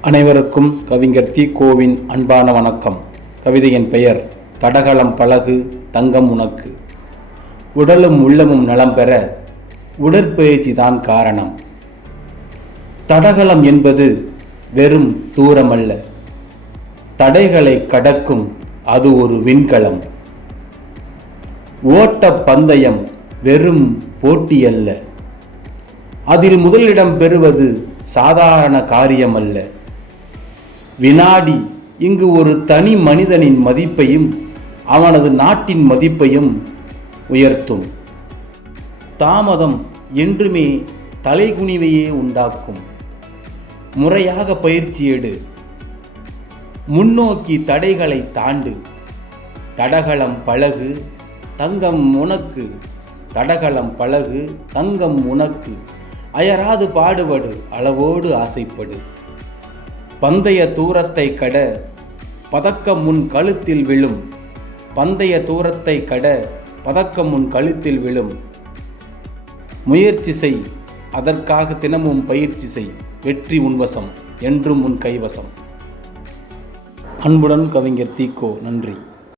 அனைவருக்கும் கவிஞர் தி. கோவின் அன்பான வணக்கம். கவிதையின் பெயர் தடகளம் பழகு தங்கம் உனக்கு. உடலும் உள்ளமும் நலம் பெற உடற்பயிற்சி தான் காரணம். தடகளம் என்பது வெறும் தூரமல்ல. தடைகளை கடக்கும் அது ஒரு விண்கலம். ஓட்ட பந்தயம் வெறும் போட்டியல்ல அதில் முதலிடம் பெறுவது சாதாரண காரியமல்ல. வினாடி இங்கு ஒரு தனி மனிதனின் மதிப்பையும் அவனது நாட்டின் மதிப்பையும் உயர்த்தும். தாமதம் என்றுமே தலைகுனிவையே உண்டாக்கும். முறையாக பயிற்சி எடு. முன்னோக்கி தடைகளை தாண்டு. தடகளம் பழகு தங்கம் உனக்கு. தடகளம் பழகு தங்கம் உனக்கு. அயராது பாடுபடு அளவோடு ஆசைப்படு. பந்தய தூரத்தை கட பதக்கம் முன் கழுத்தில் விழும். பந்தய தூரத்தை கட பதக்கம் முன் கழுத்தில் விழும். முயற்சி செய் அதற்காக தினமும் பயிற்சி செய் வெற்றி உன்வசம் என்றும் உன் கைவசம். அன்புடன் கவிஞர் தீக்கோ நன்றி.